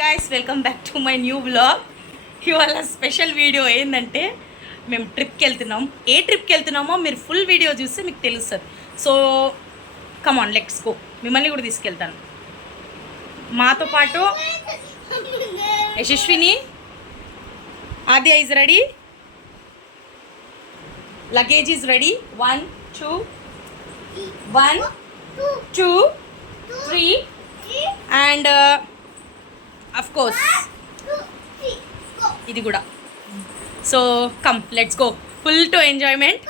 Guys welcome back to my new blog. ఇవాళ special video ఏంటంటే మేము ట్రిప్కి వెళ్తున్నాం. ఏ ట్రిప్కి వెళ్తున్నామో మీరు ఫుల్ వీడియో చూస్తే మీకు తెలుస్తుంది. So come on let's go. మిమ్మల్ని కూడా తీసుకెళ్తాను మాతో పాటు. Yashaswini, Aadya is ready, luggage is ready. 1 2 3 and of course ఇది కూడా. So come let's go. Full to enjoyment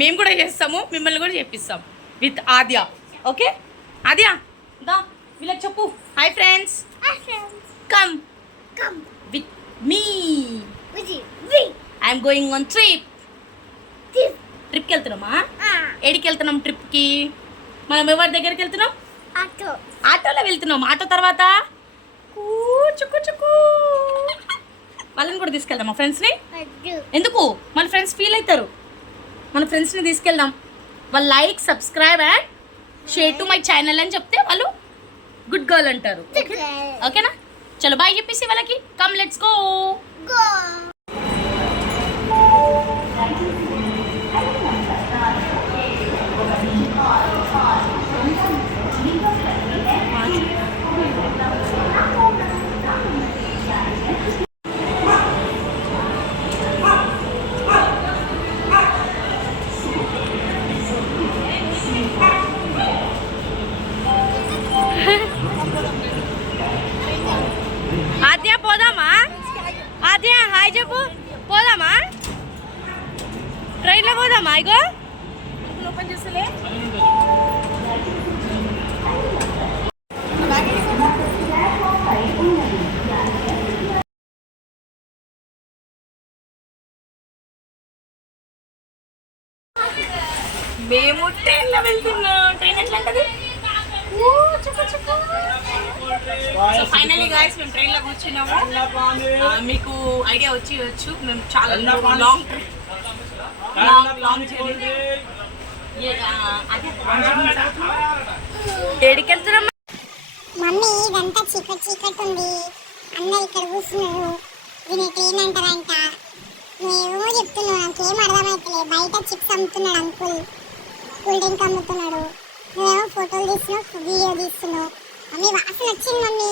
మేము కూడా చేస్తాము, మిమ్మల్ని కూడా చేపిస్తాం విత్ ఆద్య. ఓకే ఆద్య దా వీళ్ళకి చెప్పు hi friends, come with me. I'm going on ట్రిప్కి వెళ్తున్నామా? ఏడికి వెళ్తున్నాం ట్రిప్కి? మనం ఎవరి దగ్గరికి వెళ్తున్నాం? ఆటోలో వెళ్తున్నాం. ఆటో తర్వాత చుక్కు వాళ్ళని కూడా తీసుకెళ్దాం, మా ఫ్రెండ్స్ని. ఎందుకు? మన ఫ్రెండ్స్ ఫీల్ అవుతారు. మన ఫ్రెండ్స్ని తీసుకెళ్దాం. వాళ్ళు like, subscribe and share to my channel అని చెప్తే వాళ్ళు గుడ్ గర్ల్ అంటారు. ఓకేనా? చలో బాయ్ చెప్పేసి వాళ్ళకి. Come let's go. ఆద్య పోదామా? ఆద్య హాయ్ చెప్పు. పోదామా? ట్రైన్లో పోదామా? ఇగో ఓపెన్ చేస్తలే. మేము ట్రైన్లో వెళ్తున్నాం. ట్రైన్ ఎట్లా ఉంటుంది? సో ఫైనలీ గాయస్ మేము ట్రైన్లో కూర్చున్నాము. మీకు ఐడియా వచ్చి మేము చాలా లాంగ్ జర్నీ. ఏడికి వెళ్తున్నాం మమ్మీ? ఇదంతా చీకటి ఉంది, అందరు ఇక్కడ కూర్చున్నారు. దీని ట్రైన్ అంటారంట. నువ్వేమో చెప్తున్నావు, నాకేం అర్థమవుతలే. బయట చిప్స్ అమ్ముతున్నాడు అంకుల్, కూల్ డ్రింక్ అమ్ముతున్నాడు. నువ్వేమో ఫోటోలు తీస్తున్నావు, వీడియో తీస్తున్నావు. మమ్మీ వాసన వచ్చింది మమ్మీ.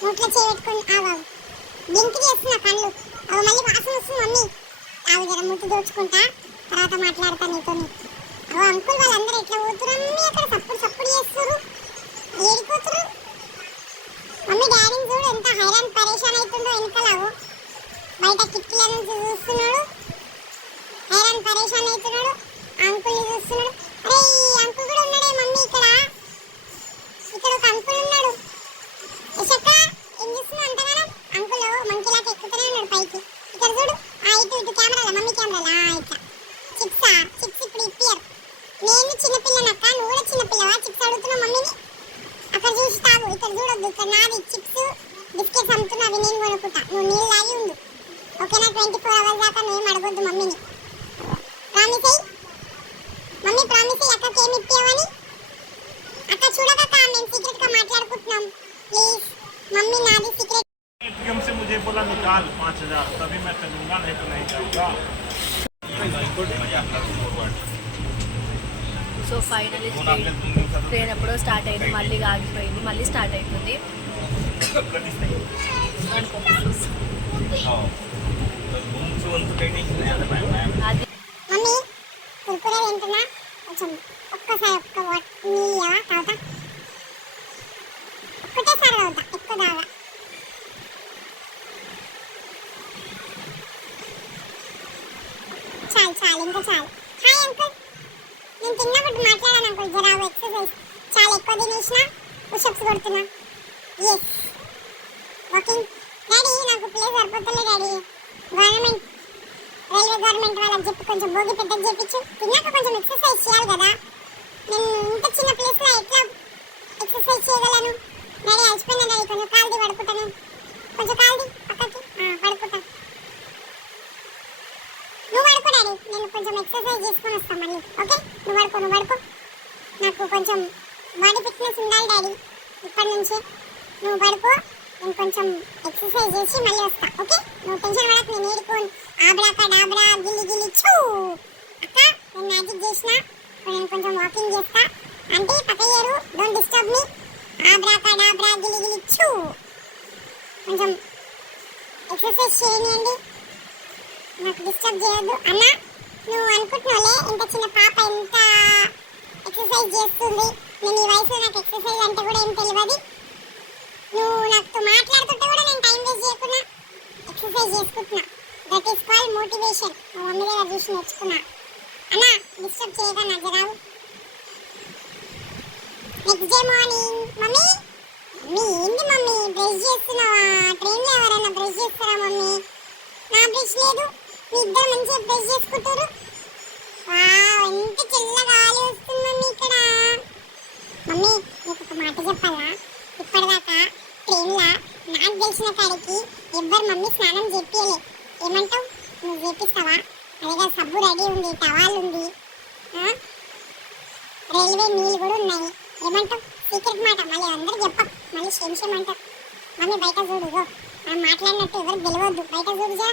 నోట్లో చేయబెట్టుకుని బ్లింక్ చేస్తున్నా కళ్ళు. అవి మళ్ళీ వాసన వస్తుంది మమ్మీ. అవి జర ముట్టు దోచుకుంటా, తర్వాత మాట్లాడతా నీతో. అవి అంకుల్ వాళ్ళందరూ ఎట్లా పోతున్నారు మమ్మీ? అక్కడ సప్పుడు చేస్తారు. ఏడిపోతున్నారు మమ్మీ? డాడీని చూడు ఎంత హైరాన్ పరేషాన్ అవుతుందో వెనకలావు. బయట కిటికీల నుంచి చూస్తున్నాడు, హైరాన్ పరేషాన్ అవుతున్నాడు. అంకుల్ని చూస్తున్నాడు. అరే అంకుల్ కూడా ఉన్నాడే మమ్మీ ఇక్కడ. ఇక్కడ ఒక అంకుల్ ఉన్నాడు. యశక్క ఏం చూస్తున్నావు అంతగానో? అంకుల్ మంకీలాగా ఎక్కుతూనే ఉన్నాడు పైకి. ఇక్కడ చూడు, ఇటు కెమెరాలా, మమ్మీ కెమెరాలా. ఇట్లా చిప్స్ ఇప్పుడు ఇప్పియరు. నేను చిన్నపిల్లనక్క, నువ్వు కూడా చిన్నపిల్లవా? చిప్స్ అడుగుతున్నావు మమ్మీని. అక్కడ చూసి తాగు, ఇక్కడ చూడొద్దు. ఇక్కడ నాది చిప్స్ బిస్కెట్స్ అమ్ముతున్నా, అవి నేను కొనుక్కుంటా. నువ్వు నీళ్ళు తాగి ఉండు ఓకేనా? 24 hours దాకా నువ్వేం అడగొద్దు మమ్మీని. ప్రామిస్ అయ్యి మమ్మీ, ప్రామిస్ అయ్యి అక్కకి ఏమి ఇప్పావని. అక్క చూడక మేము సీక్రెట్ గా మాట్లాడుకుంటున్నాం. ప్లీజ్ మమ్మీ, నాది సీక్రెట్. से मुझे बोला निकाल 5000, तभी मैं चलूंगा, नहीं तो नहीं जाऊंगा. సో ఫైనలీ ట్రైన్ ఎప్పుడో స్టార్ట్ అయింది, మళ్ళీ ఆగిపోయింది, మళ్ళీ స్టార్ట్ అవుతుంది. మమ్మీ కుర్కురే తింటున్నా, కొంచెం ఒక్కసారి ఒక్క నీయవా తాగుతా. ఒక్కటేసారి తాగుతా, ఎక్కువ తాగా. చాలు ఇంకా చాలు. హాయ్ అంకుల్, నేను తిన్నప్పుడు మాట్లాడాను అంకుల్. జరా ఎక్సర్సైజ్ చాలా ఎక్కువ తినేసిన, పుషప్స్ కొడుతున్నా. Yes walking. డాడీ నాకు ప్లేస్ సరిపోతలే డాడీ. గవర్నమెంట్ వాళ్ళకి చెప్పి కొంచెం భోగి పెద్దది చేయించు. తిన్నాక కొంచెం ఎక్సర్సైజ్ చేయాలి కదా. నేను ఇంత చిన్న ప్లేస్లో ఎట్లా ఎక్సర్సైజ్ చేయగలను? డాడీ అలసిపోయినా డాడీ, కొంచెం కాల్ది పడుకుంటాను. కొంచెం కాల్ది పక్కకి పడుకుంటా. నువ్వు పడుకో డాడీ, నేను కొంచెం ఎక్సర్సైజ్ చేసుకొని వస్తాను మళ్ళీ. ఓకే నువ్వు పడుకో. నాకు కొంచెం బాడీ ఫిట్నెస్ ఉండాలి డాడీ ఇప్పటి నుంచి. నువ్వు పడుకో, నేను కొంచెం ఎక్సర్సైజ్ చేసి మళ్ళీ వస్తా. ఓకే, నువ్వు టెన్షన్ పడకు, నేను ఏడుకోను. ఆబ్రాకా డాబ్రా గిల్లి గిల్లి చూ. అక్క నేను మ్యాజిక్ చేసిన, నేను కొంచెం వాకింగ్ చేస్తా. అంటే పక్కయ్యారు, డోంట్ డిస్టర్బ్ మీ. ఆబ్రాకా డాబ్రా గిల్లి గిల్లి చూ. కొంచెం ఎక్సర్సైజ్ చేయండి, నాకు డిస్టర్బ్ చేయొద్దు. అన్న నువ్వు అనుకుంటున్నావులే ఇంత చిన్న పాప ఎంత ఎక్సర్సైజ్ చేస్తుంది, నేను ఈ వయసులో నాకు ఎక్సర్సైజ్ అంటే కూడా ఏం తెలియదు. నువ్వు నాతో మాట్లాడుతుంటే కూడా నేను టైం వేస్ట్ చేయకుండా ఎక్సర్సైజ్ చేసుకుంటున్నా. That is called motivation. మా మమ్మీ దగ్గర చూసి నేర్చుకున్నా. అన్న డిస్టర్బ్ చేయగా నా జరావు. నెక్స్ట్ డే మార్నింగ్ మమ్మీ ఏంటి మమ్మీ బ్రష్ చేస్తున్నావా? ట్రైన్లో ఎవరైనా బ్రష్ చేస్తారా మమ్మీ? నా బ్రష్ లేదు, మీ ఇద్దరు మంచిగా బ్రష్ చేసుకుంటారు. వావ్ ఎంత చల్లగా గాలి వస్తుంది మమ్మీ ఇక్కడ. మమ్మీ నీకు ఒక మాట చెప్పాలా? ఇప్పటిదాకా ట్రైన్లో నాకు తెలిసిన కాడికి ఎవ్వరు మమ్మీ స్నానం చేపియలే. ఏమంటావు? నువ్వు చేపిస్తావా? అలాగే సబ్బు రెడీ ఉంది, టవాల్ ఉంది, రైల్వే నీళ్ళు కూడా ఉన్నాయి. ఏమంటావు? సీక్రెట్ మాట మళ్ళీ అందరూ చెప్పకు, మళ్ళీ షేమ్ అంటారు. మమ్మీ బయట చూడు, మనం మాట్లాడినట్టు ఎవరికి తెలియవద్దు. బయట చూడుగా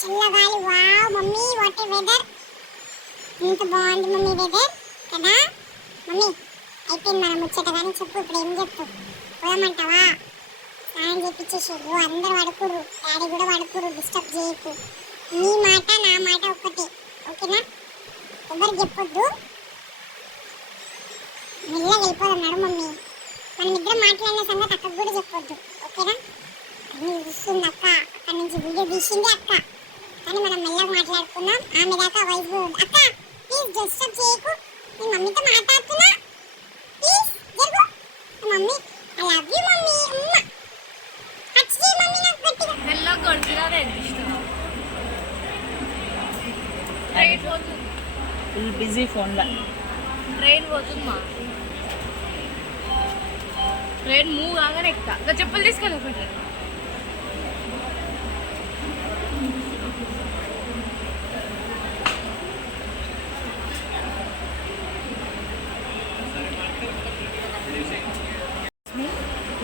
చల్లగాలి. Wow mummy what a weather, ఎంత బాగుంది మమ్మీ వెదర్ కదా. మమ్మీ అయిపోయింది మన ముచ్చట, కానీ చెప్పు ఇప్పుడు ఏం చెప్పు? పోదామంటావా? స్నానం చేపించేసేది, అందరూ పడుకురు, డాడీ కూడా పడుకురు, డిస్టర్బ్ చేయకు. నీ మాట నా మాట ఒక్కటే, ఓకేనా? ఎవరు చెప్పొద్దు, మెల్లగా వెళ్ళిపోదన్నాడు మమ్మీ. మనం ఇద్దరం మాట్లాడిన సంగతి అక్కకు కూడా చెప్పొద్దు, ఓకేనా? అన్నీ చూస్తుంది అక్క, అక్కడి నుంచి వీడియో తీసింది అక్క, కానీ మనం మెల్లగా మాట్లాడుకున్నాం. ఆమె దాకా వైపు అక్క ప్లీజ్ డిస్టర్బ్ చేయకు, నేను మమ్మీతో మాట్లాడుతున్నా, ప్లీజ్ జరుగు. Mummy I love you mummy. అమ్మ టచ్ చేయి మమ్మీ నాకు గట్టిగా. మెల్లగా కొడుతున్నారు ట్రైన్ పోతుంది, ఫుల్ బిజీ ఫోన్లో. ట్రైన్ పోతుందమ్మా. ట్రైన్ మూవ్ కాగానే ఎక్కుతా. ఇంకా చెప్పులు తీసుకెళ్ళి ఒకటి.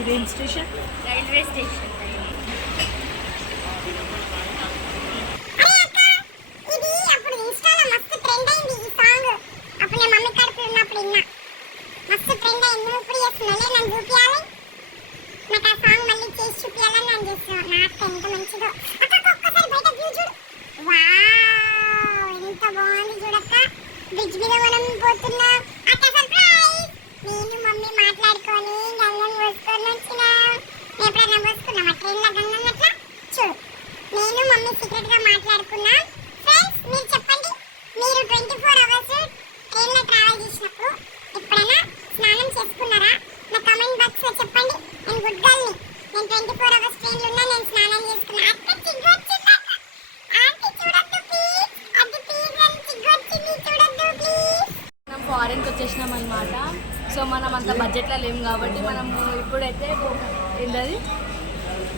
ఇదేం స్టేషన్? Railway station. అరే అక్క ఇది అప్పుడు ఇన్స్టాలో మస్తు ట్రెండ్ అయింది ఈ సాంగ్. అప్పుడు నేను మమ్మీ కడుపు ఉన్నప్పుడు విన్నా, మస్తు ట్రెండ్ అయింది. నువ్వు ఇప్పుడు చేస్తున్నావులే, నన్ను చూపించాలి, నాకు ఆ సాంగ్ మళ్ళీ చేసి చూపించాలని నేను చేస్తున్నాను. నాకు ఎంత మంచిదో. అక్క ఒక్కసారి బయట వ్యూ చూడు. వావ్ ఎంత బాగుంది చూడక్క. బ్రిడ్జ్ మీద మనం పోతున్నాం. అక్క సర్ప్రైజ్. నేను మమ్మీ మాట్లాడుకొని గంగం పోసుకొని వచ్చినాం. నేను ఎప్పుడైనా పోసుకున్నామా ట్రైన్లో గంగం అట్లా? చూడు, నేను మమ్మీ సీక్రెట్ గా మాట్లాడుకున్నాం. ఫ్రెండ్స్ మీరు చెప్పండి, మీరు 24 అవర్స్ ట్రైన్లో ట్రావెల్ చేసినప్పుడు ఎప్పుడైనా స్నానం చేసుకున్నారా? నా కామెంట్ బాక్స్ లో చెప్పండి. నేను గుడ్ గర్ల్ ని, నేను 24 అవర్స్ ట్రైన్లో ఉన్నా, నేను స్నానం చేసుకున్నా. అక్క చిగ్గు వచ్చింది అక్క. ఆంటీ చూడొద్దు ప్లీజ్, అది ప్లీజ్ అని చిగ్గు వచ్చింది చూడొద్దు ప్లీజ్. మనం ఫారెన్కి వచ్చేసినాం అనమాట. సో మనం అంత బడ్జెట్లో లేము కాబట్టి మనము ఇప్పుడైతే ఏంటది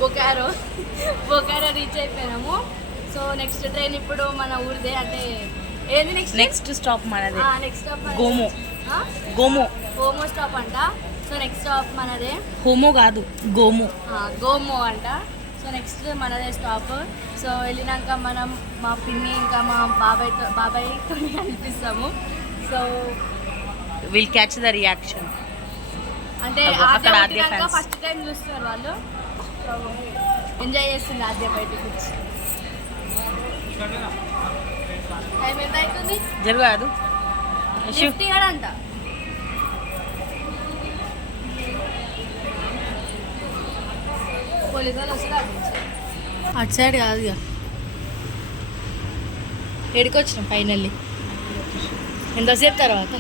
బొకారో రీచ్ అయిపోయినాము. సో నెక్స్ట్ ట్రైన్ ఇప్పుడు మన ఊరిదే, అంటే ఏది నెక్స్ట్ స్టాప్ మనదే. Next stop Gomoh. Gomoh Gomoh stop అంట. సో నెక్స్ట్ స్టాప్ మనదే. హోమో కాదు, గోమో. గోమో అంట. సో నెక్స్ట్ మనదే స్టాప్. సో వెళ్ళినాక మనం మా పిన్ని ఇంకా మా బాబాయ్తో కనిపిస్తాము. So will catch the reaction. అంటే అక్కడ ఆద్య fans. ఫస్ట్ టైం చూస్తున్నారు వాళ్ళు. సో ఎంజాయ్ చేస్తుంది ఆద్య బయటకు వచ్చి. టైం ఎంత అవుతుంది? జరగదు. లిఫ్ట్ ఇవ్వడంట. పోలీసు వాళ్ళు వస్తారు అటు సైడ్ కాదు ఇక. ఎడికి వచ్చినాం ఫైనల్లీ. ఎంతసేపు తర్వాత?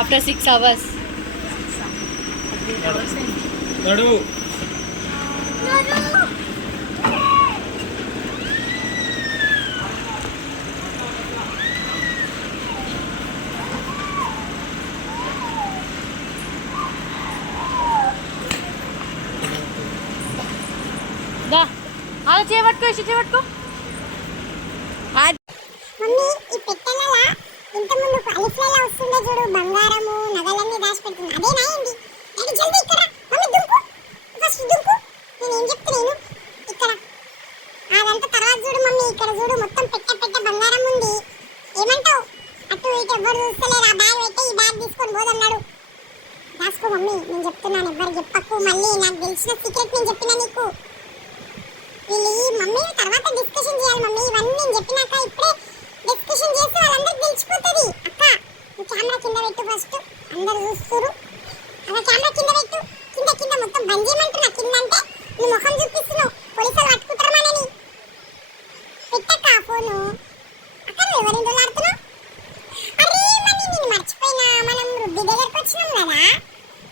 After 6 hours. అలా చేపట్టుకో, చేపట్టుకో. మమ్మీ ఈ పెట్టెలలో ఇంత ముందు అలిఫ్లలో వస్తుందో చూడు, బంగారము నగలన్నీ దాచిపెడుతుంది, అదేనా ఏంది? డాడీ జల్దీ ఇక్కడ మమ్మీ దుంకు. ఫస్ట్ ఇక్కడ చూడు మొత్తం పెట్ట పెట్ట బంగారం ఉంది. ఏమంటావు? అటు ఇటు ఎవరు చూస్తలేరు. ఆ బ్యాగ్ అయితే ఈ బ్యాగ్ తీసుకొని పోదన్నాడు. దాసుకో మమ్మీ, నేను చెప్తున్నాను, ఎవ్వరు చెప్పకు. మళ్ళీ నాకు తెలిసిన సీక్రెట్ నేను చెప్పినా నీకు. వీళ్ళు ఈ మమ్మీ తర్వాత డిస్కషన్ చేయాలి మమ్మీ. ఇవన్నీ నేను చెప్పినాక ఇప్పుడే డిస్కషన్ చేసి వాళ్ళందరికి తెలిసిపోతుంది. అక్క నువ్వు కెమెరా కింద పెట్టు ఫస్ట్, అందరు చూస్తురు. అలా కెమెరా కింద పెట్టు. కింద కింద మొత్తం బంద్ చేయమంటున్నా. కింద అంటే నువ్వు ముఖం చూపిస్తున్నావు, పోలీసులు పట్టుకుంటారు మనని. పెట్టక్క ఫోను. అక్క నువ్వు ఎవరిని దొలాడుతున్నావు? అరే మనీ నేను మర్చిపోయినా, మనం రుబ్బి దగ్గరకు వచ్చినాం కదా.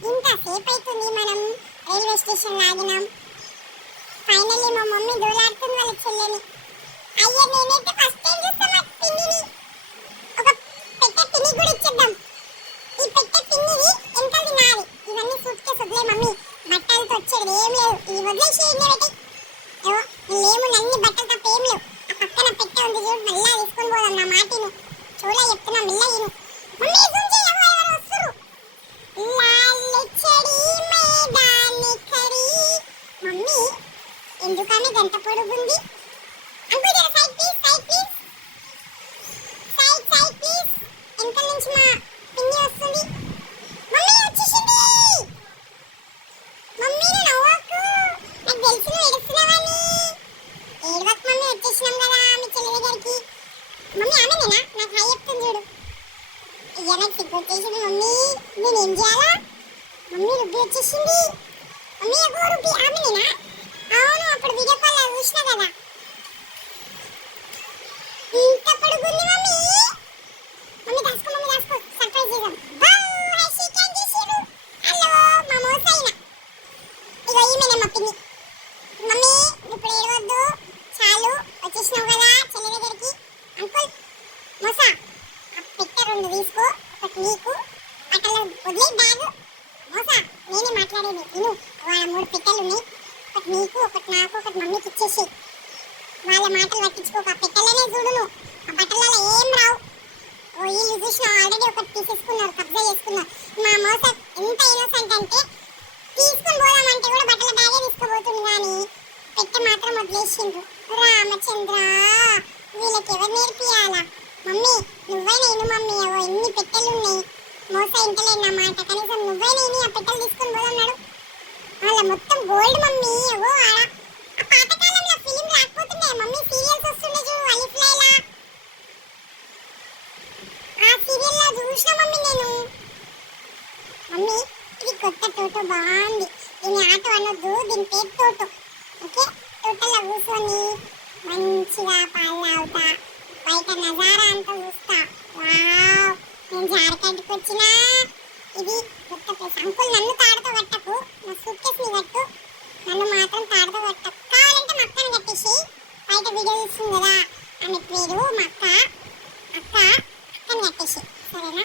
ఇంతసేపు అవుతుంది, మనం రైల్వే స్టేషన్ లాగినాం. ఫైనల్లీ మా మమ్మీ దోలాడుతుంది వాళ్ళ చెల్లెని. అయ్యో నేనైతే ఫస్ట్ టైం చూస్తా మా పిన్నిని. ఒక పెట్టె పిన్ని కూడా ఇచ్చేద్దాం. ఈ పెట్టె పిన్నిది ఎంతది నాది. ఇవన్నీ సూట్ కేసు వదిలే మమ్మీ, బట్టలతో వచ్చేది ఏం లేదు. ఈ వదిలేసి ఇన్ని పెట్టి లేము, అన్ని బట్టలు తప్ప ఏం లేవు. ఆ పక్కన పెట్టె ఉంది చూడు, మళ్ళా తీసుకొని పోదాం. నా మాటిను చూడ చెప్తున్నా, మెల్ల ఇను. మమ్మీ జూమ్ చేయి, ఎవరు వస్తురు. లాల్ చెడి మేదాని ఖరీ. మమ్మీ ఎందుకని గంట పొడుగుంది? అంకుల్ జర side please, side please, side please. వెనకాల నుంచి మా పిన్ని వస్తుంది. మమ్మీ వచ్చేసింది. మమ్మీ నవ్వకు, నాకు తెలుసు నువ్వు ఏడుస్తున్నావని. ఏడవకు మమ్మీ, వచ్చేసినాం కదా మీ చెల్లి దగ్గరికి. మమ్మీ ఆమెనేనా? నాకు హాయ్ చెప్తుంది చూడు. అయ్యా నాకు సిగ్గు వచ్చేసింది మమ్మీ, నేనేం చేయాలా? మమ్మీ రుబ్బి వచ్చేసింది. మమ్మీ ఎగో రుబ్బి ఆమెనేనా? అవును, అప్పుడు వీడియో కాల్ చూసినా కదా. ఇంత పొడుగుంది మమ్మీ. మమ్మీ దాసుకో, మమ్మీ దాసుకో, సర్ప్రైజ్ చేద్దాం. బాయ్ షీకెన్ చేసిరు. హలో మా మోసైన. ఇగో ఈమెనే మా పిన్ని. మమ్మీ ఇప్పుడు ఏడవద్దు, చాలు వచ్చేసినావు కదా చెల్లి దగ్గరికి. అంకుల్ మోసా ఆ పెట్టె 2 తీసుకో, ఒకటి నీకు, అట్లా వదిలే బ్యాగ్. మోసా నేనే మాట్లాడేది విను. వాళ్ళ 3 పెట్టెలు ఉన్నాయి, ఒకటి నీకు, ఒకటి నాకు, ఒకటి మమ్మీకి ఇచ్చేసి. వాళ్ళ మాటలు పట్టించుకోక, ఆ పెట్టెలనే చూడును, ఆ బట్టలలో ఏం రావు. వీళ్ళు చూసిన ఆల్రెడీ ఒకటి తీసేసుకున్నారు, కబ్జా చేసుకున్నారు. మా మోస ఎంత ఇన్నోసెంట్ అంటే తీసుకుని పోదామంటే కూడా బట్టల బ్యాగే తీసుకుపోతుంది, కానీ పెట్టె మాత్రం వదిలేసిండ్రు. రామచంద్ర, వీళ్ళకి ఎవరు నేర్పియాలా? మమ్మీ నువ్వైనా ఇను మమ్మీ, అవో ఎన్ని పెట్టెలు ఉన్నాయి. మోస ఇంటలేదు నా మాట, కనీసం నువ్వైనా ఇని ఆ పెట్టెలు తీసుకుని పోదన్నాడు. వాళ్ళ మొత్తం గోల్డ్ మమ్మీ. ఓ ఆడ ఆ పాతకాలంలో ఫిలిం రాకపోతున్నాయి మమ్మీ, సీరియల్స్ వస్తుండే చూడు, అలిఫ్ లైలా. ఆ సీరియల్లో చూసిన మమ్మీ నేను. మమ్మీ ఇది కొత్త టోటో బాగుంది. దీని ఆటో అనొద్దు, దీని పేరు టోటో. ఓకే, టోటోలో కూర్చొని మంచిగా పాలు తాగుతా, బయట నజారా అంతా చూస్తా. వావ్, నేను జారకాడ్కి వచ్చినా. ఇది కొత్త ప్లేస్. అంకుల్ నన్ను తాడుతో కట్టకు, నా సూట్ కేసుని కట్టు, నన్ను మాత్రం తాడుతో కట్టకు. కావాలంటే మా అక్కని కట్టేసి, బయట వీడియో చూస్తుంది కదా ఆమె పేరు మా అక్క. అక్కని కట్టేసి సరేనా?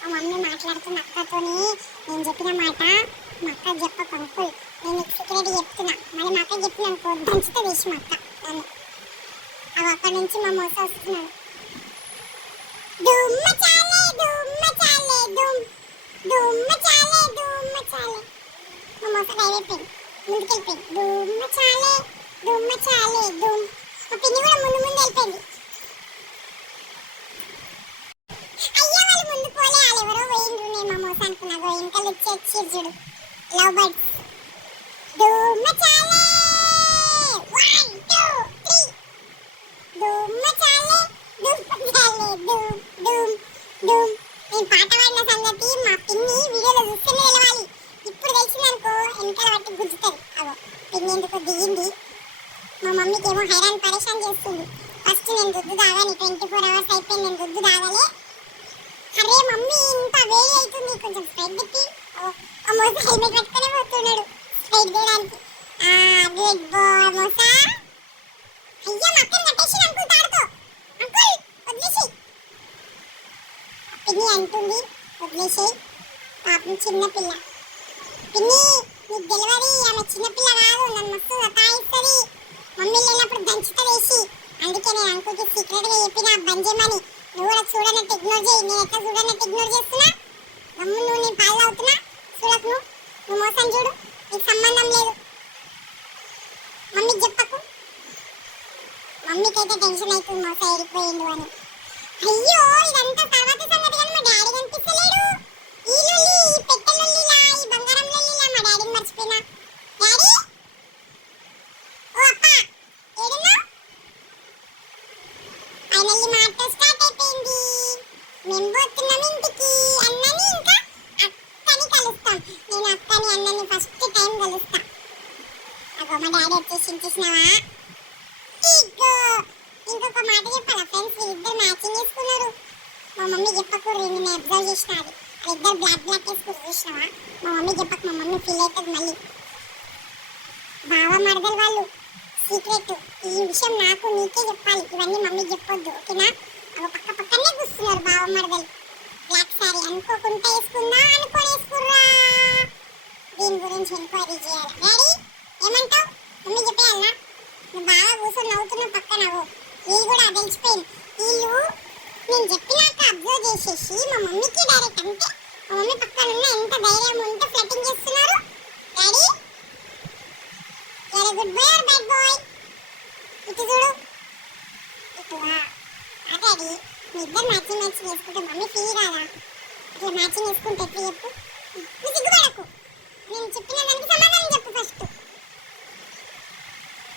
మా మమ్మీ మాట్లాడుతున్న అక్కతోని. నేను చెప్పిన మాట మా అక్క చెప్పకు అంకుల్, నేను నీకు సీక్రెట్ చెప్తున్నా. మళ్ళీ మా అక్క చెప్పిన అనుకో దంచుతో వేసి మా అక్క నన్ను. అవి అక్కడి నుంచి మా మోస వస్తున్నాడు. దుమ్మ చాలే దుమ్మ చాలే దుమ్, దుమ్మ చాలే దుమ్మ చాలే. మా మోస డైరెక్ట్ ముందుకెళ్ళిపోయింది. దుమ్మ చాలే దుమ్. మా పిన్ని కూడా ముందు వెళ్ళిపోయింది. అయ్యా వాళ్ళు ముందు పోలే, వాళ్ళు ఎవరో పోయిండ్రు. నేను మా మోస అనుకున్నా. వెనకాల వచ్చి చూడు లవ్ బర్డ్స్. దుమ్మ చాలే 1 2 3. దుమ్మ చాలే దుమ్. నేను పాట పాడిన సంగతి మా పిన్ని వీడియోలో చూస్తూనే వెళ్ళాలి. ఇప్పుడు తెలిసిందనుకో వెనకాల పట్టి గుంజుతుంది. అవో పిన్ని ఎందుకో దిగింది. మా మమ్మీకి ఏమో హైరాన్ పరేషాన్ చేస్తుంది. ఫస్ట్ నేను దుద్దు తాగాలి, 24 hours అయిపోయింది నేను దుద్దు తాగాలి. అరే మమ్మీ ఇంత వేడి అవుతుంది, కొంచెం స్ప్రైట్ పెట్టి. ఆ మోస హెల్మెట్ పెట్టుకునే పోతున్నాడు స్ప్రైట్ తీయడానికి. గుడ్ బాయ్ మోస. అయ్యా మా అక్కని కట్టేసి అంకుల్ తాడుతో. అంకుల్ వదిలేసి. పిన్ని అంటుంది వదిలేసి, పాపం చిన్నపిల్ల. పిన్ని నీకు డెలివరీ, ఆమె చిన్నపిల్ల కాదు, నన్ను మస్తు సతాయిస్తుంది. మమ్మీ లేనప్పుడు దంచుతా వేసి. అందుకే నేను అంకుల్కి సీక్రెట్గా చెప్పిన బంద్ చేయమని. నువ్వు కూడా చూడనట్టు ఇగ్నోర్ చేయి. నేను ఎట్లా చూడనట్టు ఇగ్నోర్ చేస్తున్నా? గమ్ము నువ్వు నేను పాలు తాగుతున్నా చూడకు. నువ్వు మోసం చూడు, నీకు సంబంధం లేదు. మమ్మీకి చెప్పకు. మమ్మీ మమ్మీకైతే టెన్షన్ అవుతుంది మా సైడ్ పోయిండు అని. అయ్యో ఇదంతా తర్వాత సంగతి కానీ మా డాడీ కనిపిస్తలేడు. ఈ లొల్లి, ఈ పెట్టె లొల్లిలా, ఈ బంగారం లొల్లిలా మా డాడీని మర్చిపోయినా. డాడీ ఓ అప్ప ఏడున్నావ్? ఫైనల్లీ మా అత్త స్టార్ట్ అయిపోయింది. మేము పోతున్నాం ఇంటికి. అన్నని ఇంకా అక్కని కలుస్తాం. నేను అక్కని అన్నని ఫస్ట్ టైం కలుస్తా. అగో మా డాడీ వచ్చేసి చూసినావా? ఇగో ఇంకొక మాట చెప్పాలా ఫ్రెండ్స్, వీళ్ళిద్దరు మ్యాచింగ్ వేసుకున్నారు. మా మమ్మీ చెప్పకూడదు, నేను అబ్జర్వ్ చేసిన. అది వాళ్ళిద్దరు బ్లాక్ బ్లాక్ వేసుకుని చూసినావా? మా మమ్మీ చెప్పక మా మమ్మీ ఫీల్ అవుతుంది మళ్ళీ. బావ మరదలు వాళ్ళు సీక్రెట్. ఈ విషయం నాకు నీకే చెప్పాలి, ఇవన్నీ మమ్మీ చెప్పొద్దు ఓకేనా? అవి పక్క పక్కనే కూస్తున్నారు బావ మరదలు. బ్లాక్ సారీ అనుకోకుండా వేసుకుందా అనుకోని వేసుకుర్రా. దీని గురించి ఎంక్వైరీ చేయాలి. డాడీ ఏమంటావు? మమ్మీ చెప్పేయాలా? నువ్వు బాగా కూర్చొని నవ్వుతున్న పక్క నవ్వు. వీళ్ళు కూడా తెలిసిపోయింది. వీళ్ళు నేను చెప్పినాక అబ్జర్వ్ చేసేసి మా మమ్మీకి డైరెక్ట్ అంటే మా మమ్మీ పక్కన ఉన్న ఎంత ధైర్యం ఉంటే ఫ్లటింగ్ చేస్తున్నారు. Daddy you're good boy or bad boy? ఇటు చూడు ఇటువా. డాడీ మీ ఇద్దరు మ్యాచింగ్ వేసుకుంటే మమ్మీ ఫీల్ రాదా? ఇట్లా మ్యాచింగ్ వేసుకుంటే ఎట్లా చెప్పు? నువ్వు సిగ్గుపడకు, నేను చెప్పిన దానికి సమాధానం చెప్పు ఫస్ట్.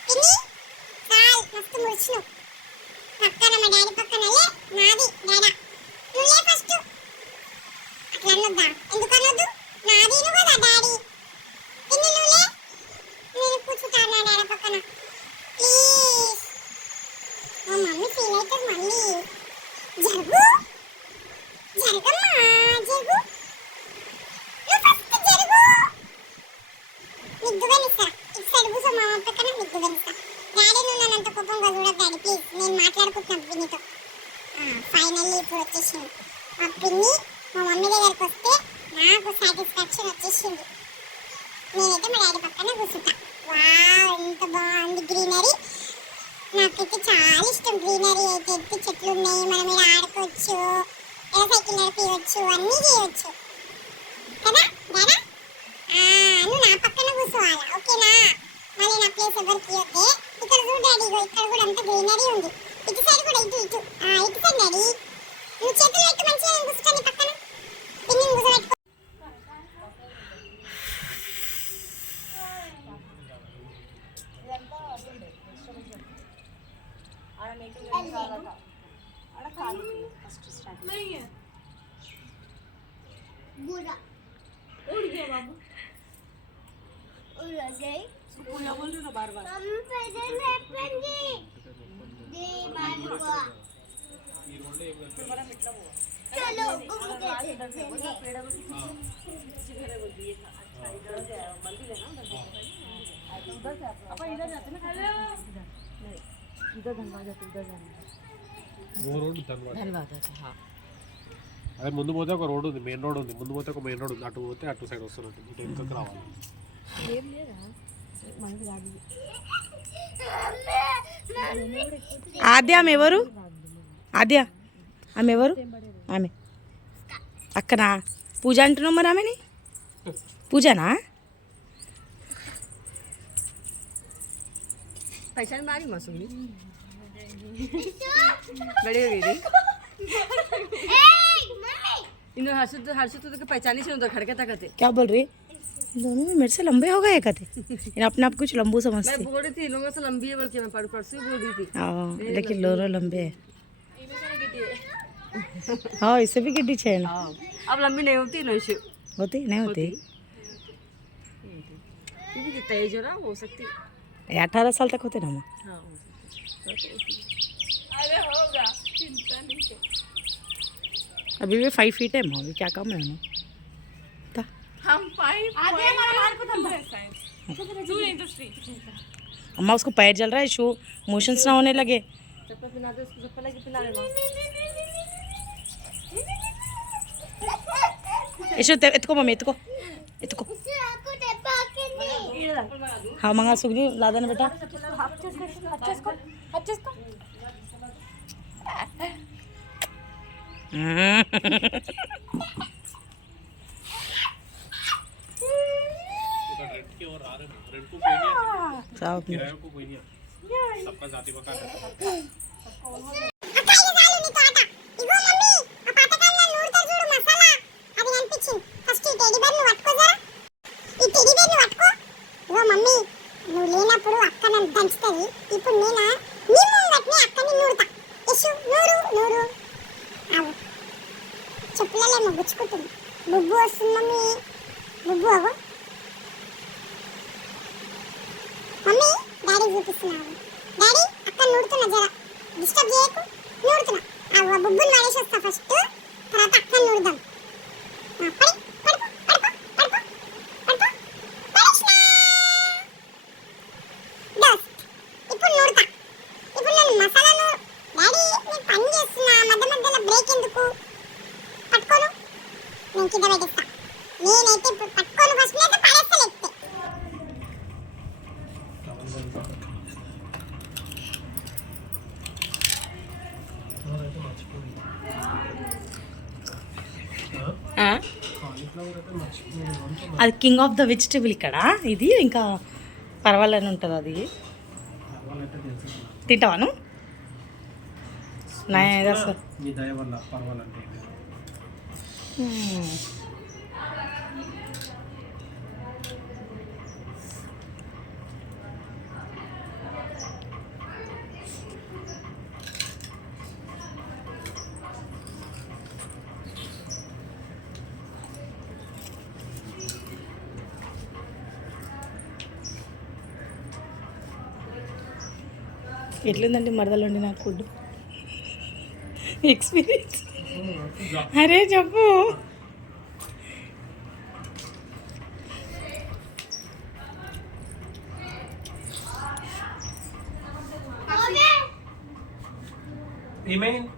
తిని కాల్ మస్తు మురిచిను. పక్కన మా డాడీ పక్కన లే, నాది డాడా నువ్వే ఫస్ట్. అట్లా అనొద్దా? ఎందుకు అనొద్దు? నాది నువ్వు కదా డాడీ. తిని నువ్వులే, నేను కూర్చుంటాను నా డాడీ పక్కన ప్లీజ్. మా మమ్మీ ఫీల్ అవుతుంది మళ్ళీ. జరుగు జరగమ్మా జరుగు, నువ్వు ఫస్ట్ జరుగు. నీకు దువ్వెనిస్తా, ఇటు సైడ్ కూర్చో మా మమ్మీ పక్కన, నీకు దువ్వెనిస్తా. డాడీ నువ్వు నన్నంత కోపంగా చూడకు డాడీ ప్లీజ్. నేను మాట్లాడుకుంటున్నాను పిన్నితో. ఫైనల్లీ ఇప్పుడు వచ్చేసింది మా పిన్ని. మా మమ్మీ దగ్గరికి వస్తే నాకు సాటిస్ఫాక్షన్ వచ్చేసింది. నేనైతే మా డాడీ పక్కన కూర్చుంటా. వావ్ ఎంత బాగుంది గ్రీనరీ. నాకైతే చాలా ఇష్టం గ్రీనరీ. అయితే ఎత్తు చెట్లు ఉన్నాయి, మనం ఇలా ఆడుకోవచ్చు, ఎలా సైకిల్ నడిపించవచ్చు, అన్నీ చేయవచ్చు కదా డాడా? నువ్వు నా పక్కన కూర్చోవాలా ఓకేనా? మళ్ళీ నా ప్లేస్ ఎవరికి ఇవ్వద్దే. ఇక్కడ చూడు డాడీ, ఇక్కడ కూడా అంత గ్రీనరీ ఉంది. ఇటు సైడ్ కూడా ఇటు ఇటు ఇటు సైడ్ డాడీ. నువ్వు చేతులు పెట్టి మంచిగా నేను కూర్చుంటాను నీ పక్కన. పిన్ని కూర్చోబెట్టుకో. बुरा उड़ गया बाबू, उड़ गई। पूजा बोल रही ना बार बार। हम पैदल है पंजी दे मालवा चलो उड़ गए। अपन इधर जाते ना, इधर धनबाद जाते, इधर जाना वो रोड धनबाद हाँ. అదే ముందు పోతే ఒక రోడ్ ఉంది, మెయిన్ రోడ్ ఉంది. ముందు పోతే ఒక మెయిన్ రోడ్ ఉంది, అటు పోతే అటు సైడ్ వస్తున్నట్టు ఇటు వెనుకకు రావాలి. ఏం లేదా మనకి రాదు. ఆద్య ఆమె ఎవరు? ఆద్య ఆమె ఎవరు? ఆమె అక్కనా? పూజ అంటున్నావు మరి ఆమెని? పూజనా? पैसा मारी मसूरी बड़े गई इन हर्षित तो पहचानी से उधर खड़के तक थे। क्या बोल रही? दोनों में मेरे से लंबे हो गए कहते। इन अपने आप कुछ लंबू मैं समझते। बोल रही थी लोगों से लंबी है बल्कि मैं परसों बोल रही थी। हाँ लेकिन लोरो लंबे है। हाँ इससे भी गिड्डी चैन अब लंबी नहीं होती ना इशू होती नहीं होती। ये भी तेज हो रहा हो सकती। 18 साल तक होते ना हम। हाँ अभी भी 5 फीट है माँ, अभी क्या कम है ना? हम 5 आगे हमारा मार को तंबा 2 into 3 अम्मा उसको पैर जल रहा है, शू मोशंस ना होने लगे। चप्पल पहना दे उसको, चप्पल लगी पहना लेना। ऐशो एत्को मम्मी एत्को एत्को। हाँ मंगा सुगनी लादा ना बेटा। रेंट को कोई नहीं, किराए को कोई नहीं, सबका పక్క జాతి పక్క అక్క ఇది చాలు నీతో ఆట. ఇగో మమ్మీ ఆ పతకాల్లో నూరుతారు చూడు మసాలా, అది కనిపించింది. ఫస్ట్ ఈ టెడ్డీ బేర్ ను పట్టుకో జరా, ఈ టెడ్డీ బేర్ ను పట్టుకో. ఇగో మమ్మీ నువ్వు లేనప్పుడు అక్క నన్ను దంచుతుంది, ఇప్పుడు నేనా నీ ముంగట్ని అక్కని నూరుతా. యశు నూరు నూరు. అవు చెప్పులలేమో గుచ్చుకుంటుంది. బుబ్బు వస్తుంది మమ్మీ, బుబ్బు అవు. Mummy daddy చూపిస్తున్నావు. డాడీ అక్క నూరుతున్నా, జరా డిస్టర్బ్ చేయకు, నూరుతున్నా. అవ్వ బుబ్బుని వాడేసి వస్తా ఫస్ట్, తర్వాత అక్క నూరుదాం. పడి పడుకో పడుకో పడుకో పడుకో పడేసినా. దోస్త్ ఇప్పుడు నూరుతా. ఇప్పుడు నేను మసాలా నూరు. డాడీ నేను పని చేస్తున్నా, మధ్య మధ్యలో బ్రేక్ ఎందుకు? పట్టుకోను, నేను కింద పెట్టేస్తా. నేనైతే ఇప్పుడు పట్టుకోను, ఫస్ట్ అయితే పడేస్తా లేకపోతే. ఆ? అది కింగ్ ఆఫ్ ద వెజిటేబుల్ ఇక్కడ. ఇది ఇంకా పర్వాలని ఉంటుంది అది. తింటావాను నా అసలు మీ దయ వల్ల పర్వాలంటే ఎట్లుందండి మరదలు వండి నాకు ఫుడ్ ఎక్స్పీరియన్స్? అరే చెప్పు. ఏమైంది?